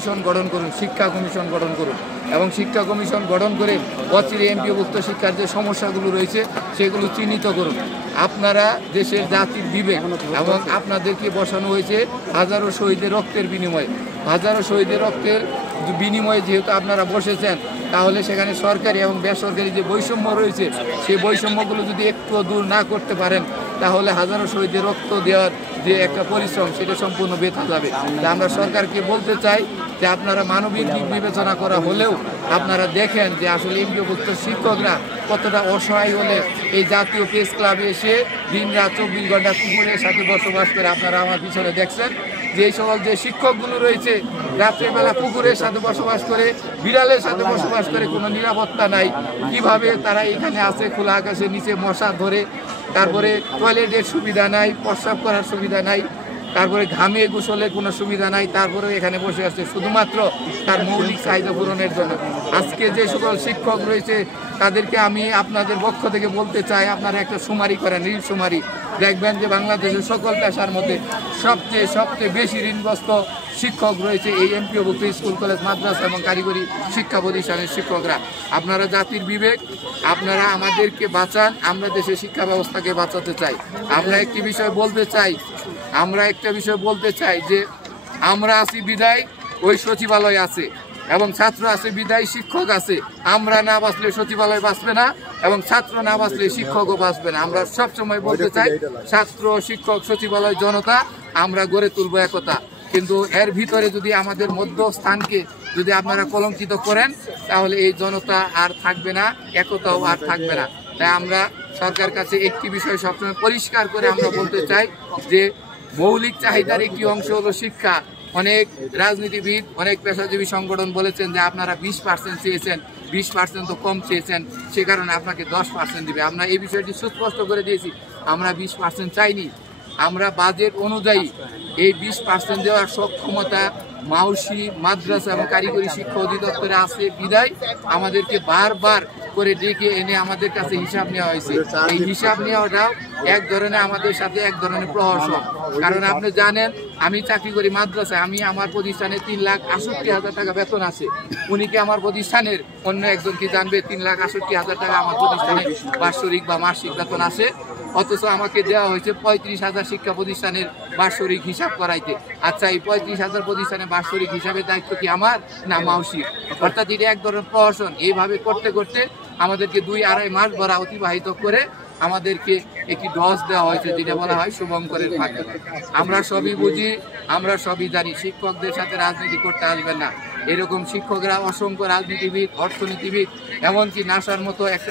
Commission গঠন করুন, শিক্ষা কমিশন গঠন করুন এবং শিক্ষা কমিশন গঠন করে অচিরে এমপিওভুক্ত শিক্ষার যে সমস্যাগুলো রয়েছে সেগুলো চিহ্নিত করুন। আপনারা দেশের জাতির বিবেক এবং আপনাদেরকে বসানো হয়েছে হাজারো শহীদের রক্তের বিনিময়ে। হাজারো শহীদের রক্তের বিনিময়ে যেহেতু আপনারা বসেছেন, তাহলে সেখানে সরকারি এবং বেসরকারি যে বৈষম্য রয়েছে সেই বৈষম্যগুলো যদি একটু দূর না করতে পারেন, তাহলে হাজারো শহীদের রক্ত দেওয়ার যে একটা পরিশ্রম সেটা সম্পূর্ণ ব্যর্থ যাবে। আমরা সরকারকে বলতে চাই যে আপনারা মানবিক দিক বিবেচনা করা হলেও আপনারা দেখেন যে আসলে এমপিওভুক্ত শিক্ষকরা কতটা অসহায় হলে এই জাতীয় প্রেস ক্লাবে এসে দিন রাত 24 ঘন্টা কুকুরের সাথে বসবাস করে। আপনারা আমার পিছনে দেখছেন যে এই সকল যে শিক্ষকগুলো রয়েছে রাত্রেবেলা কুকুরের সাথে বসবাস করে, বিড়ালের সাথে বসবাস করে, কোনো নিরাপত্তা নাই। কিভাবে তারা এখানে আছে খোলা আকাশের নিচে মশা ধরে, তারপরে টয়লেটের সুবিধা নাই, প্রস্রাব করার সুবিধা নাই, তারপরে ঘামে গোসলের কোনো সুবিধা নাই, তারপরেও এখানে বসে আছে শুধুমাত্র তার মৌলিক চাহিদা পূরণের জন্য। আজকে যে সকল শিক্ষক রয়েছে তাদেরকে আমি আপনাদের পক্ষ থেকে বলতে চাই, আপনারা একটা সুমারি করেন, ঋণ সুমারি। দেখবেন যে বাংলাদেশের সকল পেশার মধ্যে সবচেয়ে বেশি ঋণগ্রস্ত শিক্ষক রয়েছে এই এমপিওভুক্ত স্কুল, কলেজ, মাদ্রাসা এবং কারিগরি শিক্ষা প্রতিষ্ঠানের শিক্ষকরা। আপনারা জাতির বিবেক, আপনারা আমাদেরকে বাঁচান, আমরা দেশের শিক্ষা ব্যবস্থাকে বাঁচাতে চাই। আমরা একটা বিষয় বলতে চাই যে আমরা আছি বিদায় ওই সচিবালয় আছে এবং ছাত্র আছে বিদায় শিক্ষক আছে। আমরা না বাঁচলে সচিবালয় বাঁচবে না এবং ছাত্র না বাঁচলে শিক্ষকও বাঁচবে না। আমরা সবসময় বলতে চাই ছাত্র, শিক্ষক, সচিবালয়, জনতা আমরা গড়ে তুলব একতা। কিন্তু এর ভিতরে যদি আমাদের মধ্যস্থানকে যদি আপনারা কলঙ্কিত করেন, তাহলে এই জনতা আর থাকবে না, একতাও আর থাকবে না। তাই আমরা সরকার কাছে একটি বিষয় সবসময় পরিষ্কার করে আমরা বলতে চাই যে মৌলিক চাহিদার একটি অংশ হলো শিক্ষা। অনেক রাজনীতিবিদ, অনেক পেশাজীবী সংগঠন বলেছেন যে আপনারা 20% চেয়েছেন, 20% তো কম চেয়েছেন, সে কারণে আপনাকে 10% দিবে। আমরা এই বিষয়টি সুস্পষ্ট করে দিয়েছি, আমরা 20% চাইনি। আমরা বাজেট অনুযায়ী এই 20% দেওয়ার সক্ষমতা মাউসি, মাদ্রাসা এবং কারিগরি শিক্ষা অধিদপ্তরে আছে বিদায় আমাদেরকে বারবার করে ডেকে এনে আমাদের কাছে হিসাব নেওয়া হয়েছে। এই হিসাব নেওয়াটাও এক ধরনের আমাদের সাথে এক ধরনের প্রহসন। কারণ আপনি জানেন আমি চাকরি করি মাদ্রাসায়, আমি আমার প্রতিষ্ঠানে 3,68,000 টাকা বেতন আছে। উনি কি আমার প্রতিষ্ঠানের অন্য একজন কি জানবে 3,68,000 টাকা আমার প্রতিষ্ঠানে বাৎসরিক বা মাসিক বেতন আছে? অথচ আমাকে দেওয়া হয়েছে 35,000 শিক্ষা প্রতিষ্ঠানের বাৎসরিক হিসাব করাইতে। আচ্ছা, এই 35,000 প্রতিষ্ঠানের বাৎসরিক হিসাবের দায়িত্ব কি আমার না মাউসির? অর্থাৎ এটা এক ধরনের প্রহসন। এইভাবে করতে করতে আমাদেরকে 2-2.5 মাস ভরা অতিবাহিত করে আমাদেরকে একটি ডজ দেওয়া হয়েছে, যেটা বলা হয় শুভঙ্করের ফাঁকি। আমরা সবই বুঝি, আমরা সবই জানি, শিক্ষকদের সাথে রাজনীতি করতে আসবেন না। এরকম শিক্ষকরা অসংখ্য রাজনীতিবিদ, অর্থনীতিবিদ, এমনকি নাসার মতো একটা